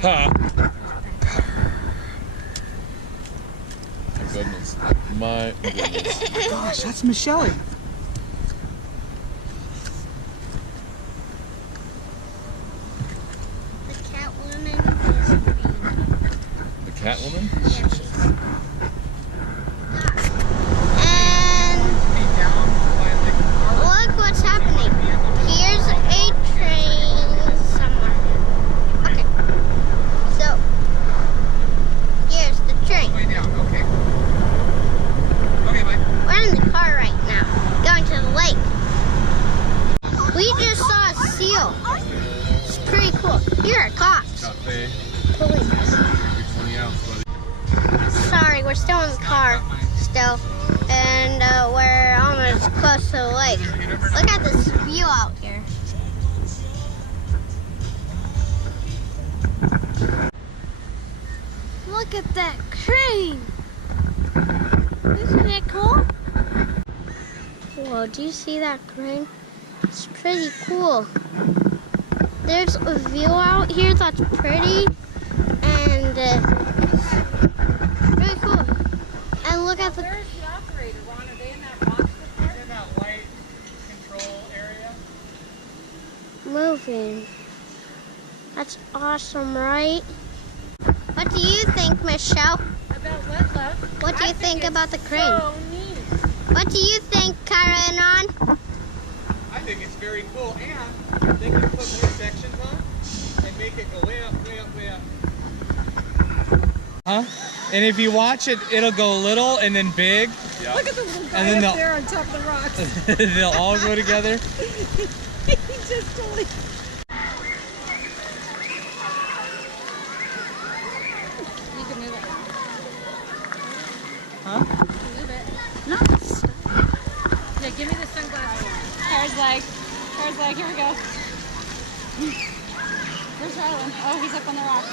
Ha! My goodness. My goodness. Gosh, that's Michelle. The Catwoman is green. The Catwoman? Yeah. Look what's happening. Here's a train somewhere. Okay. So, here's the train. Way down, okay. Okay, bye. We're in the car right now, going to the lake. We just saw a seal. It's pretty cool. Here are cops. Cafe. Police. 20 ounce, buddy. Sorry, we're still in the car. Still. And we're almost close to the lake. Look at this view out here. Look at that crane. Isn't it cool? Whoa, do you see that crane? It's pretty cool. There's a view out here that's pretty and really cool. And look at the... Where's the operator, Ron? Are they in that box up there? In that white control area? moving. That's awesome, right? What do you think, Michelle? About what, love? What do you think about the crane? So neat. What do you think, Kara and Ron? I think it's very cool, and they can put more sections on and make it go way up, way up, way up. Huh? And if you watch it, it'll go little and then big. Yeah. Look at the little guy And then up there on top of the rocks. They'll all go together. He just totally... You can move it. Huh? Move it. No. Yeah, give me the sunglasses. Kara's like, here we go. Where's Rylan? Oh, he's up on the rock.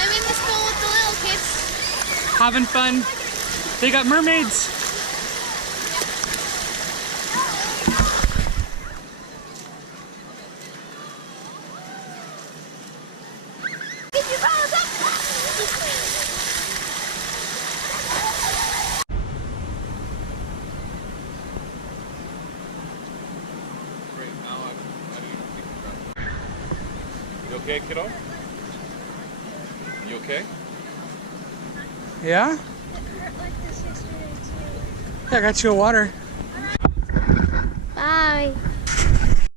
I'm in the school with the little kids. Having fun. They got mermaids. You okay, kiddo? You okay? Yeah? Yeah, I got you a water. Bye.